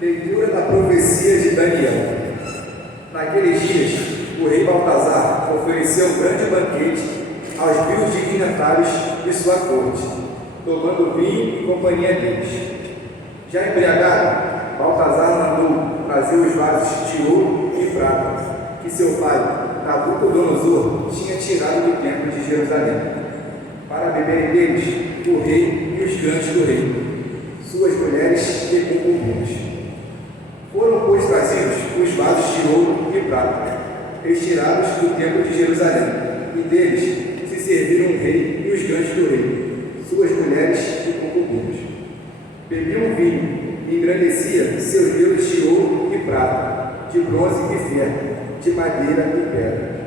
Leitura da profecia de Daniel. Naqueles dias, o rei Baltazar ofereceu um grande banquete aos 1000 dignatários de sua corte, tomando vinho em companhia deles. Já embriagado, Baltazar mandou trazer os vasos de ouro e prata que seu pai, Nabucodonosor, tinha tirado do templo de Jerusalém, para beberem deles o rei e os grandes do reino, suas mulheres e concubinas. Foram, pois, trazidos os vasos de ouro e prata, retirados do templo de Jerusalém, e deles se serviram o rei e os grandes do reino, suas mulheres e concubinas. Bebiam vinho e engrandecia seus deuses de ouro e prata, de bronze e ferro, de madeira e pedra.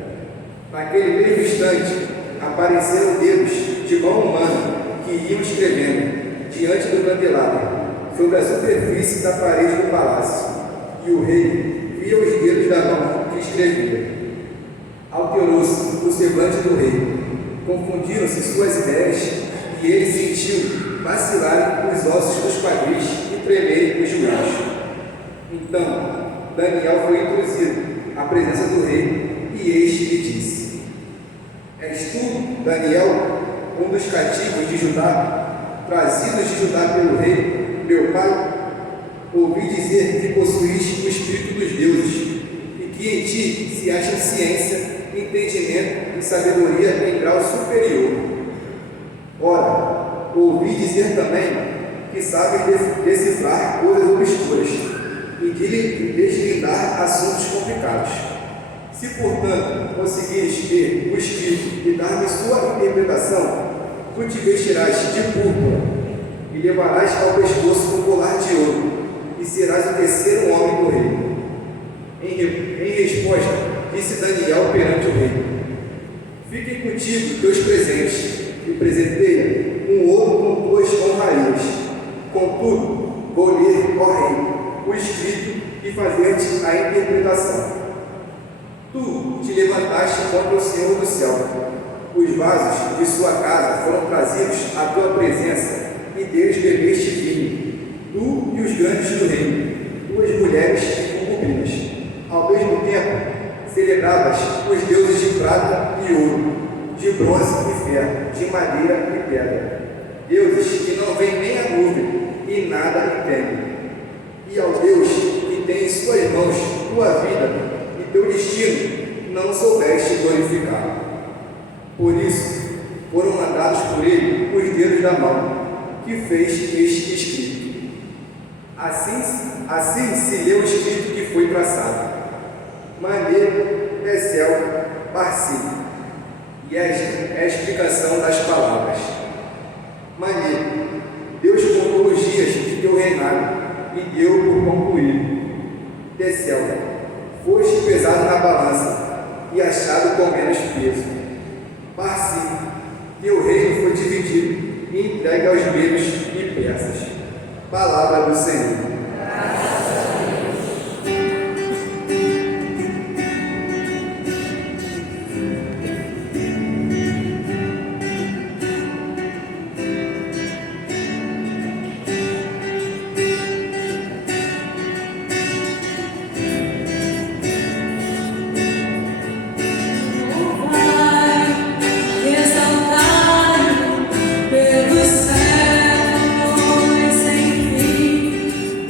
Naquele mesmo instante, apareceram dedos de mão humana que iam escrevendo diante do candelabro, sobre a superfície da parede do palácio, e o rei via os dedos da mão que escrevia. Alterou-se o semblante do rei, confundiram-se suas ideias, e ele sentiu vacilarem os ossos dos quadris e tremerem os joelhos. Então, Daniel foi introduzido à presença do rei, e este lhe disse: És tu, Daniel, um dos cativos de Judá, trazidos de Judá pelo rei, meu pai? Ouvi dizer que possuís o Espírito dos deuses, e que em ti se acha ciência, entendimento e sabedoria em grau superior. Ora, ouvi dizer também que sabes decifrar coisas obscuras e deslindar assuntos complicados. Se, portanto, conseguires ver o Espírito e dar-me sua interpretação, tu te vestirás de púrpura e levarás ao pescoço um colar de ouro, e serás o terceiro homem do reino. Em resposta, disse Daniel perante o rei: Fiquem contigo teus presentes, e presenteia um ouro com 2 honrarias. Contudo, vou ler, ó rei, o escrito e fazer-te a interpretação. Tu te levantaste contra o Senhor do céu. Os vasos de sua casa foram trazidos à tua presença, e deles bebeste vinho, tu e os grandes do reino, tuas mulheres e concubinas. Ao mesmo tempo, celebravas os deuses de prata e ouro, de bronze e ferro, de madeira e pedra, deuses que não veem nem a nuvem e nada entendem. E ao Deus que tem em suas mãos tua vida e teu destino, não soubeste glorificar. Por isso, foram mandados por ele os dedos da mão, que fez este escrito. Assim se leu o escrito que foi traçado: Maneiro, Tecel, Parsim. E esta é a explicação das palavras. Maneiro, Deus contou os dias de teu reinado e deu por concluído. Tecel, foste pesado na balança e achado com menos peso. Parsim, teu reino foi dividido e entregue aos medos e persas. Palavra do Senhor. Pelo céu, sem fim.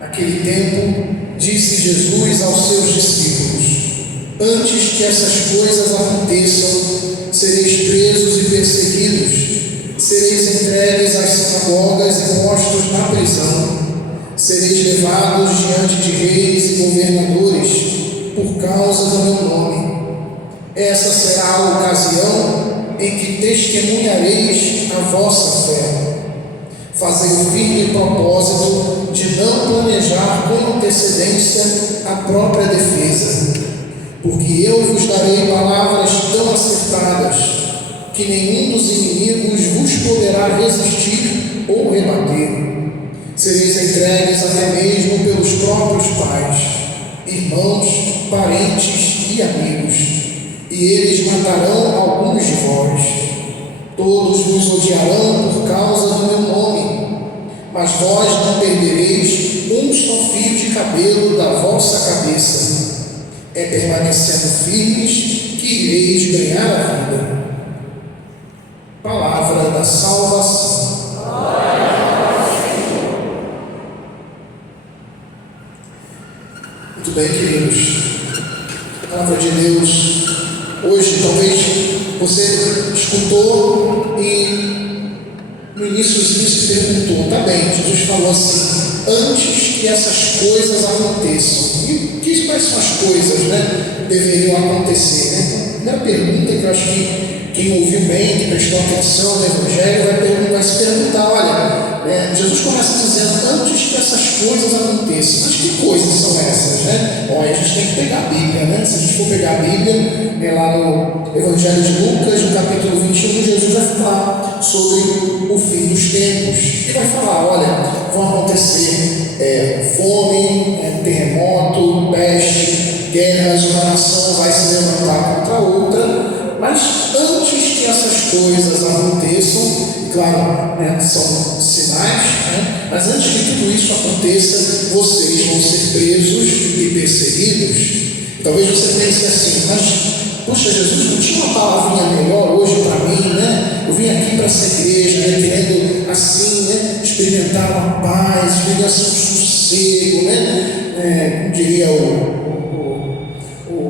Naquele tempo, disse Jesus aos seus discípulos: antes que essas coisas aconteçam, sereis presos e perseguidos, sereis entregues às sinagogas e postos na prisão, sereis levados diante de reis e governadores por causa do meu nome. Essa será a ocasião em que testemunhareis a vossa fé. Fazei o firme propósito de não planejar com antecedência a própria defesa, porque eu vos darei palavras tão acertadas que nenhum dos inimigos vos poderá resistir ou rebater. Sereis entregues até mesmo pelos próprios pais, irmãos, parentes e amigos, e eles matarão alguns de vós. Todos vos odiarão por causa do meu nome, mas vós não perdereis um só fio de cabelo da vossa cabeça. É permanecendo firmes que ireis ganhar a vida. Palavra da salvação. Muito bem, queridos. Palavra de Deus. Hoje, talvez você escutou e no iníciozinho se perguntou: tá bem, Jesus falou assim, antes que essas coisas aconteçam. E quais são as coisas, né, que deveriam acontecer, né? A primeira pergunta que eu acho que quem ouviu bem, que prestou atenção no Evangelho, vai se perguntar: olha, Jesus começa dizendo antes que essas coisas aconteçam. Mas que coisas são essas, né? Olha, a gente tem que pegar a Bíblia, né? Se a gente for pegar a Bíblia, lá no Evangelho de Lucas, no capítulo 21, Jesus vai falar sobre o fim dos tempos. E vai falar: olha, vão acontecer fome, terremoto, peste, guerras, uma nação vai se levantar contra outra. Mas antes que essas coisas aconteçam, claro, são sinais, mas antes que tudo isso aconteça, vocês vão ser presos e perseguidos. Talvez você pense assim: mas, poxa, Jesus não tinha uma palavrinha melhor hoje para mim, né? Eu vim aqui para essa igreja, querendo assim, experimentar uma paz, experimentar um sossego, como diria o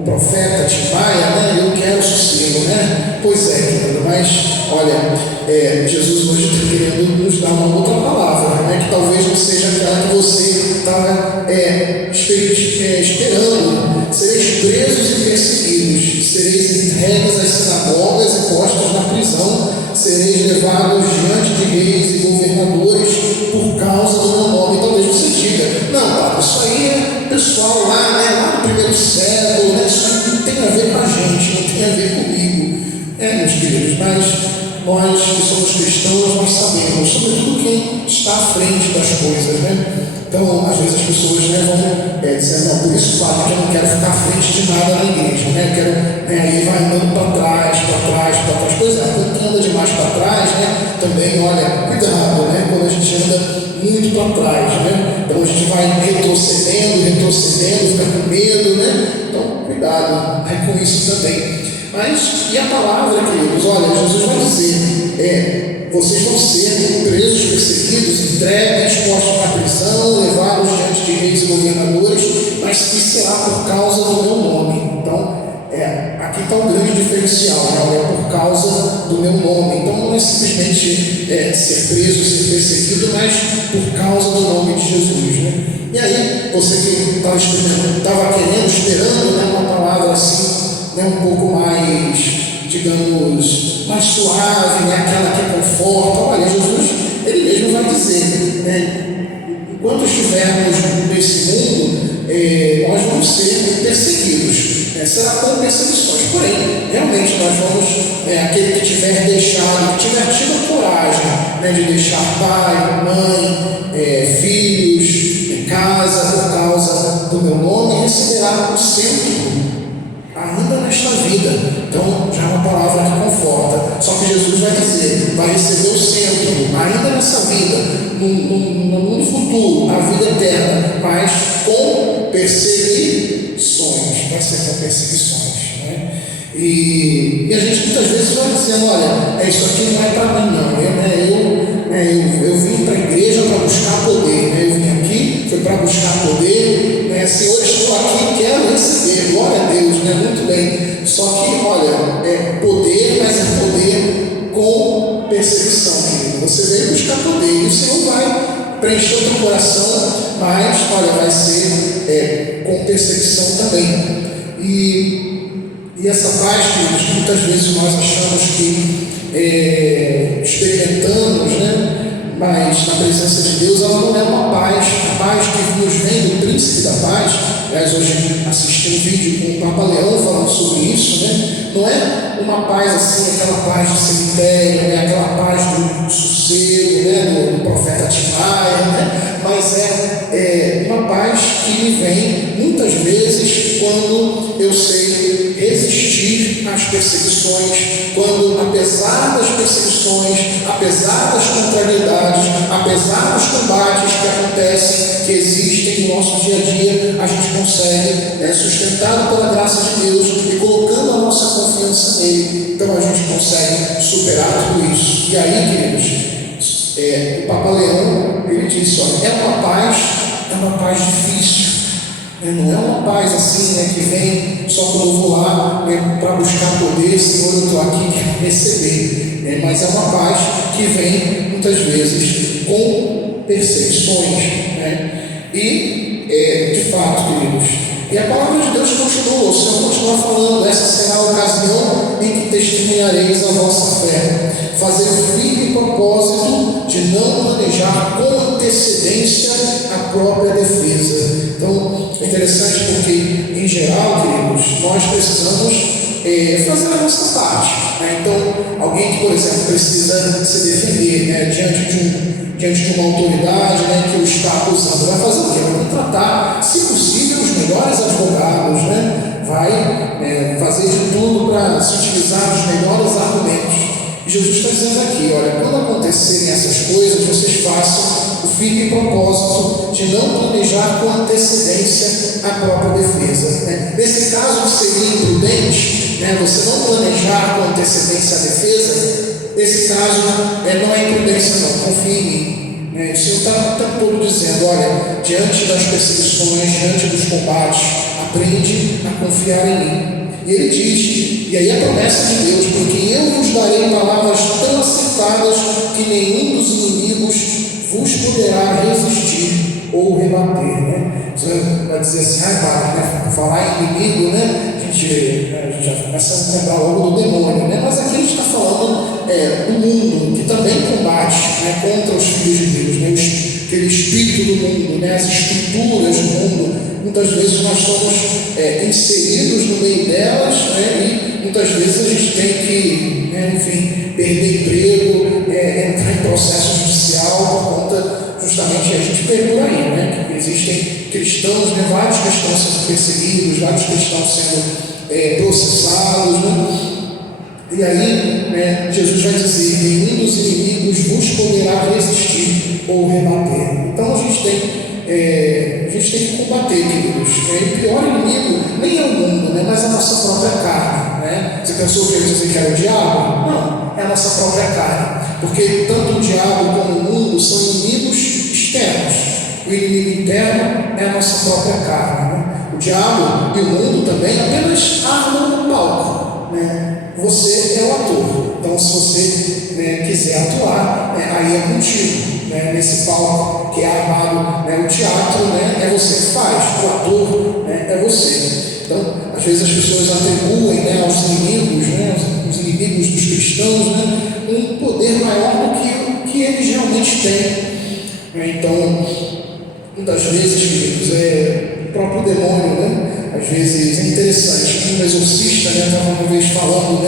profeta Timbaia, eu quero sossego, Pois é, querido, mas olha, Jesus hoje está querendo nos dar uma outra palavra, que talvez não seja aquela que você estava esperando. Sereis presos e perseguidos, sereis entregues às sinagogas e postos na prisão, sereis levados diante de reis e governadores por causa do meu nome. Talvez você diga: não, Pablo, isso aí é pessoal lá do primeiro século, isso aí não tem a ver com a gente, não tem a ver comigo. Meus queridos, mas nós que somos cristãos, nós sabemos, sobretudo quem está à frente das coisas, Então, às vezes as pessoas vão dizer: não, por isso, Pablo, que eu não quero ficar à frente de nada na igreja, quero, aí vai andando para trás. Pois é, quando anda demais para trás, também, olha, cuidado, quando a gente anda muito para trás, Então a gente vai retrocedendo, fica com medo, Então, cuidado com isso também. Mas, e a palavra, queridos? Olha, Jesus vai dizer: vocês vão ser presos, perseguidos, entregues, postos na prisão, levados diante de reis e governadores, mas que será por causa do meu nome. Então, aqui está o grande diferencial, é por causa do meu nome. Então, não é simplesmente ser preso, ser perseguido, mas por causa do nome de Jesus, E aí, você que estava querendo, esperando, uma palavra assim, um pouco mais, digamos, mais suave, aquela que conforta. Olha, Jesus, ele mesmo vai dizer, enquanto estivermos nesse mundo, nós vamos ser perseguidos, será com perseguições, porém, realmente nós vamos, aquele que tiver deixado, que tiver tido a coragem, de deixar pai, mãe, filhos, casa, por causa do meu nome, receberá o centro ainda nesta vida. Então, já é uma palavra que conforta. Só que Jesus vai dizer: vai receber o centro, ainda nessa vida, no mundo futuro, na vida eterna, mas com perseguições. Vai ser com perseguições, E a gente muitas vezes vai dizendo: olha, isso aqui não é para mim, não. Eu vim para a igreja para buscar poder, Eu vim aqui foi para buscar poder, né? Senhor, estou aqui, quero receber, glória a Deus, né? Muito bem. Só que, olha, é poder, mas é poder com perseguição, querido. Você veio buscar poder e o Senhor vai preencher o teu coração, mas, olha, vai ser com perseguição também. E essa paz, queridos, muitas vezes nós achamos que experimentamos, né? Mas na presença de Deus ela não é uma paz, a paz que nos vem do príncipe da paz. Aliás, hoje assisti um vídeo com o Papa Leão falando sobre isso, né? Não é uma paz assim, aquela paz do cemitério, né? Aquela paz do sossego, né? do profeta Timai, né? Mas é uma paz que me vem muitas vezes quando eu sei resistir às perseguições, quando apesar das perseguições, apesar das contrariedades, apesar dos combates que acontecem, que existem no nosso dia a dia, a gente consegue, sustentado pela graça de Deus e colocando a nossa confiança nele, então a gente consegue superar tudo isso. E aí, queridos, o Papa Leão, ele disse, olha, é uma paz difícil. Não é uma paz assim, né, que vem só quando eu vou lá, né, para buscar poder, Senhor, eu estou aqui, quero receber. Mas é uma paz que vem, muitas vezes, com perseguições. Né? E, de fato, queridos, e a palavra de Deus continua, o Senhor continua falando, essa será a ocasião em que testemunhareis a vossa fé. Fazer o firme propósito de não planejar com antecedência a própria defesa. Então, é interessante porque, em geral, queridos, nós precisamos fazer a nossa parte. Né? Então, alguém que, por exemplo, precisa se defender, né, diante de uma autoridade, né, que o está acusando, vai fazer o quê? Vai contratar, se possível, os melhores advogados, né? Vai fazer de tudo para se utilizar os melhores argumentos. E Jesus está dizendo aqui, olha, quando acontecerem essas coisas, vocês façam o firme propósito de não planejar com antecedência a própria defesa. Né? Nesse caso seria imprudente, né, você não planejar com antecedência a defesa. Nesse caso não é imprudência não, confie em mim. O Senhor está o tempo todo dizendo, olha, diante das perseguições, diante dos combates, aprende a confiar em mim. E ele diz, e aí a promessa de Deus, porque eu vos darei palavras tão acertadas que nenhum dos inimigos vos poderá resistir ou rebater. Né? Você vai dizer assim, para falar em inimigo, né? A gente já começa a lembrar logo do demônio, né? Mas aqui a gente está falando do mundo, que também combate, né, contra os filhos de Deus, né? Aquele espírito do mundo, né? As estruturas do mundo. Muitas vezes nós somos inseridos no meio delas, né? E muitas vezes a gente tem que, perder emprego, entrar em processo judicial por conta justamente a gente vê por aí, né? Que existem cristãos, né? Vários que estão sendo perseguidos, vários que estão sendo processados, né? E aí, né, Jesus vai dizer, nenhum dos inimigos vos poderá resistir ou rebater. Então a gente tem que combater, queridos. O pior inimigo nem é o mundo, né, mas a nossa própria carne. Né? Você pensou que eu ia dizer que era o diabo? Não, é a nossa própria carne. Porque tanto o diabo como o mundo são inimigos externos. O inimigo interno é a nossa própria carne. Né? O diabo e o mundo também apenas armam o palco. Né? Você é o ator. Então, se você quiser atuar, aí é contigo. Nesse palco que é armado, o teatro, é você que faz, o ator é você. Então, às vezes as pessoas atribuem aos inimigos, os inimigos dos cristãos, um poder maior do que eles realmente têm. Então, muitas vezes, queridos, o próprio demônio, às vezes é interessante. Um exorcista estava uma vez falando,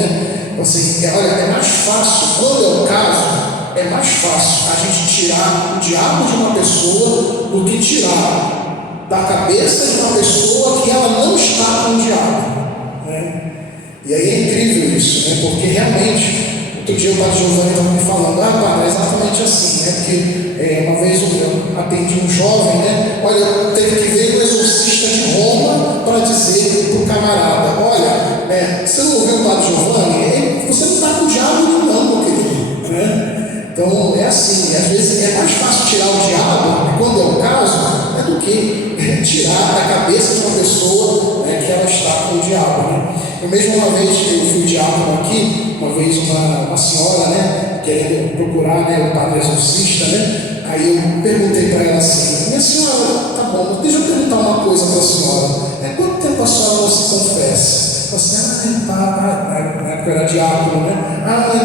assim, olha, é mais fácil, quando é o caso, é mais fácil a gente tirar o diabo de uma pessoa do que tirar da cabeça de uma pessoa que ela não está com o diabo. E aí é incrível isso, porque realmente, outro dia o padre Giovanni estava me falando, padre, é exatamente assim, porque uma vez eu atendi um jovem, olha, teve que ver um exorcista de Roma para dizer para o camarada, olha, você não ouviu o padre Giovanni? Você não está com o diabo não, meu querido. Então é assim, às vezes é mais fácil tirar o diabo, quando é o caso, do do que tirar da cabeça de uma pessoa, né, que ela está com o diabo, né? Eu mesmo, uma vez que eu fui diácono aqui, uma vez uma senhora, né, querendo procurar, né, o padre exorcista, né, aí eu perguntei para ela assim: minha senhora, tá bom, deixa eu perguntar uma coisa para a senhora, quanto tempo a senhora não se confessa? Ela assim: na época eu era diácono, né?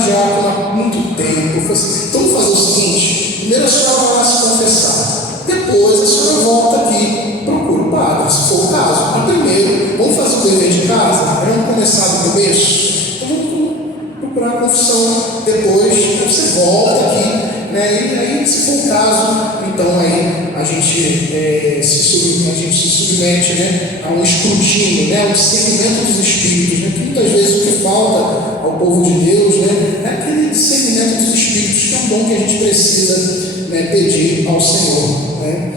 Diácono há muito tempo. Eu falei assim: então vamos fazer o seguinte: primeiro a senhora vai lá se confessar, depois a senhora volta aqui, procura o padre, se for o caso. Mas primeiro, vamos fazer o dever de casa, vamos começar do começo, então vamos procurar a confissão, depois você volta aqui, né? E aí, se for o caso, então aí a gente se submete, né, a um escrutínio, né, um discernimento dos espíritos, né? Que muitas vezes o que falta ao povo de Deus, né, é aquele discernimento dos espíritos, que é um dom que a gente precisa, né, pedir ao Senhor, né?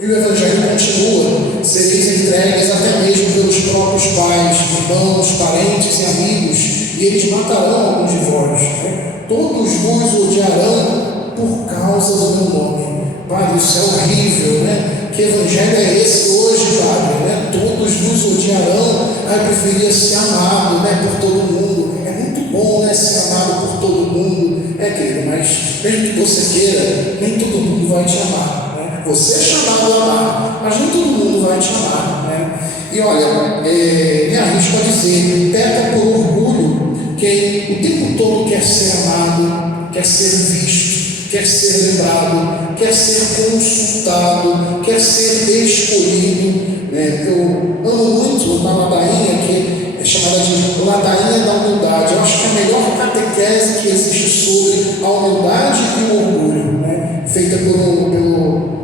E o Evangelho continua: sereis entregues até mesmo pelos próprios pais, irmãos, parentes e amigos, e eles matarão alguns de vós, né? Todos vos odiarão por causa do meu nome. Padre, isso é horrível, né? Que evangelho é esse hoje, Padre, né? Todos vos odiarão. Eu preferia ser amado, né, por todo mundo. É muito bom, né, ser amado por todo mundo, querido, mas mesmo que você queira, nem todo mundo vai te amar, né? Você é chamado a amar, mas nem todo mundo vai te amar, né? E olha, me arrisco a dizer: peca por orgulho quem o tempo todo quer ser amado, quer ser visto, quer ser lembrado, quer ser consultado, quer ser escolhido, né? Eu amo muito uma ladainha que é chamada de ladainha da humildade. Eu acho que é a melhor catequese que existe sobre a humildade e o orgulho, né? Feita pelo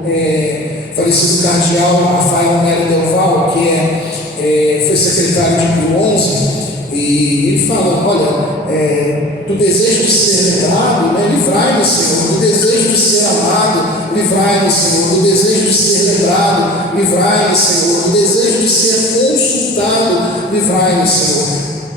falecido cardeal Rafael Nero Del Val, que foi secretário de Pio XI. E ele fala: olha, do desejo de ser lembrado, né, livrai-me, Senhor; do desejo de ser amado, livrai-me, Senhor; do desejo de ser lembrado, livrai-me, Senhor; do desejo de ser consultado, livrai-me, Senhor.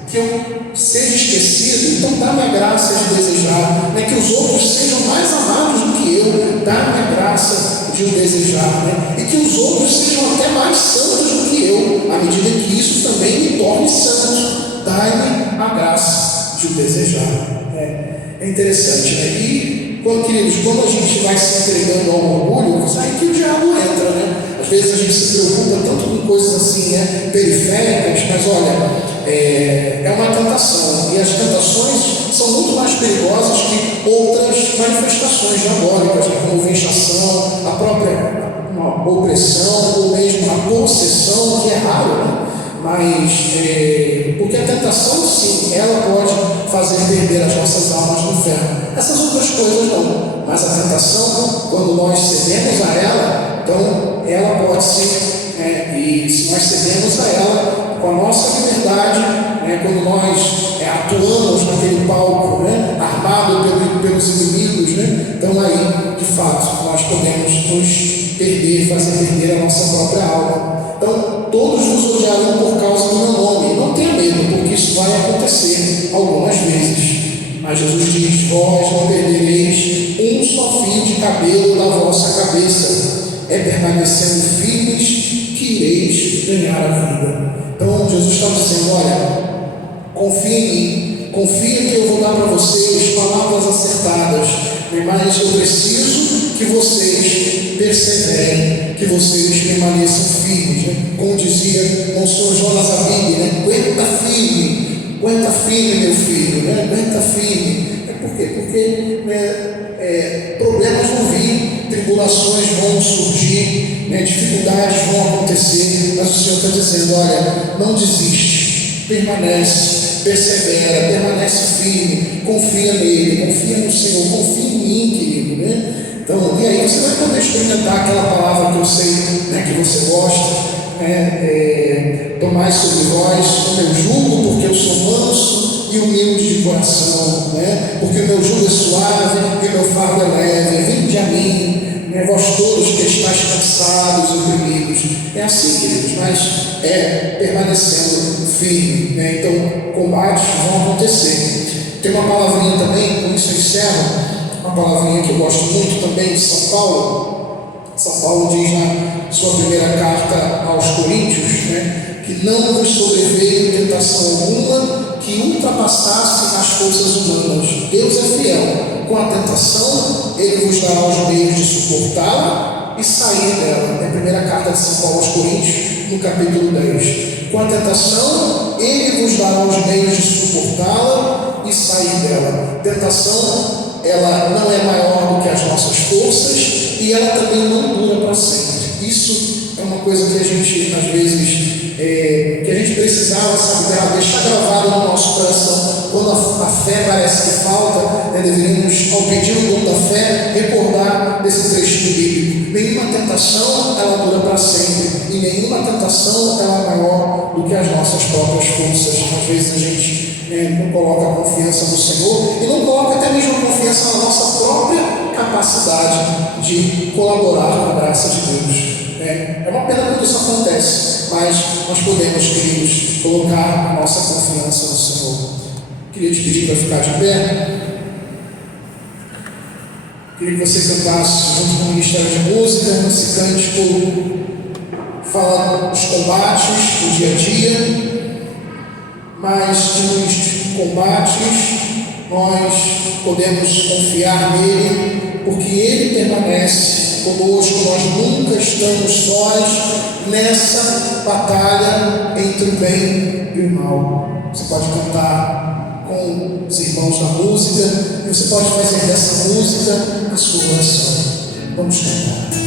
Que eu seja esquecido, então dá-me a graça de desejar, né, que os outros sejam mais amados do que eu, dá-me a graça de o desejar, né, e que os outros sejam até mais santos do que eu, à medida que isso também me torne santo. Dai-me a graça de o desejar. É interessante, né? E, queridos, quando a gente vai se entregando ao orgulho, aí que o diabo entra, né? Às vezes a gente se preocupa tanto com coisas assim, né, periféricas, mas olha, é uma tentação, e as tentações são muito mais perigosas que outras manifestações diabólicas, né, como vexação, a própria uma opressão, ou mesmo a possessão, que é raro, né? Mas, porque a tentação, sim, ela pode fazer perder as nossas almas no inferno. Essas outras coisas não. Mas a tentação, quando nós cedemos a ela, então ela pode ser, e se nós cedemos a ela com a nossa liberdade, quando nós atuamos naquele palco, armado pelos inimigos, então aí, de fato, nós podemos nos perder, fazer perder a nossa própria alma. Então, todos vos odiarão por causa do meu nome. Não tenha medo, porque isso vai acontecer algumas vezes. Mas Jesus diz: vós não perdereis um só fio de cabelo da vossa cabeça. É permanecendo firmes que ireis ganhar a vida. Então, Jesus está dizendo: olha, confia em mim, confia que eu vou dar para vocês palavras acertadas, mas eu preciso que vocês perseverem, que vocês permaneçam firmes, né? Como dizia Monsenhor Jonas Abib, aguenta firme, meu filho, aguenta firme. Por quê? Porque problemas vão vir, tribulações vão surgir, dificuldades vão acontecer, mas o Senhor está dizendo: olha, não desiste, permanece, persevera, permanece firme, confia nele, confia no Senhor, confia em mim, querido, né? Então, e aí você vai poder experimentar aquela palavra que eu sei, que você gosta, tomai sobre vós o meu jugo, porque eu sou manso e humilde de coração, porque o meu jugo é suave e o meu fardo é leve. Vinde a mim, vós todos que estáis cansados e oprimidos. É assim, queridos, mas permanecendo firme, Então, combates vão acontecer. Tem uma palavrinha também, com isso eu encerro, uma palavrinha que eu gosto muito também, de São Paulo, São Paulo diz na sua primeira carta aos Coríntios, né, que não vos sobreveio tentação alguma que ultrapassasse as forças humanas. Deus é fiel. Com a tentação, Ele vos dará os meios de suportá-la e sair dela. É a primeira carta de São Paulo aos Coríntios, no capítulo 10. Com a tentação, Ele vos dará os meios de suportá-la e sair dela. Tentação, ela não é maior do que as nossas forças e ela também não dura para sempre. Isso é uma coisa que a gente, às vezes, que a gente precisava, sabe, deixar gravado no nosso coração. Quando a fé parece que falta, deveríamos, ao pedir o dom da fé, recordar desse trechinho bíblico. Nenhuma tentação, ela dura para sempre. E nenhuma tentação, ela é maior do que as nossas próprias forças. Às vezes a gente não coloca a confiança no Senhor e não coloca até mesmo a confiança na nossa própria capacidade de colaborar com a graça de Deus. É uma pena quando isso acontece, mas nós podemos, queridos, colocar a nossa confiança no Senhor. Queria te pedir para ficar de pé. Queria que você cantasse junto com o Ministério de Música. Esse cântico fala dos combates do dia a dia, mas nos combates nós podemos confiar nele, porque ele permanece conosco. Nós nunca estamos sós nessa batalha entre o bem e o mal. Você pode cantar com os irmãos da música, e você pode fazer dessa música a sua oração. Vamos cantar.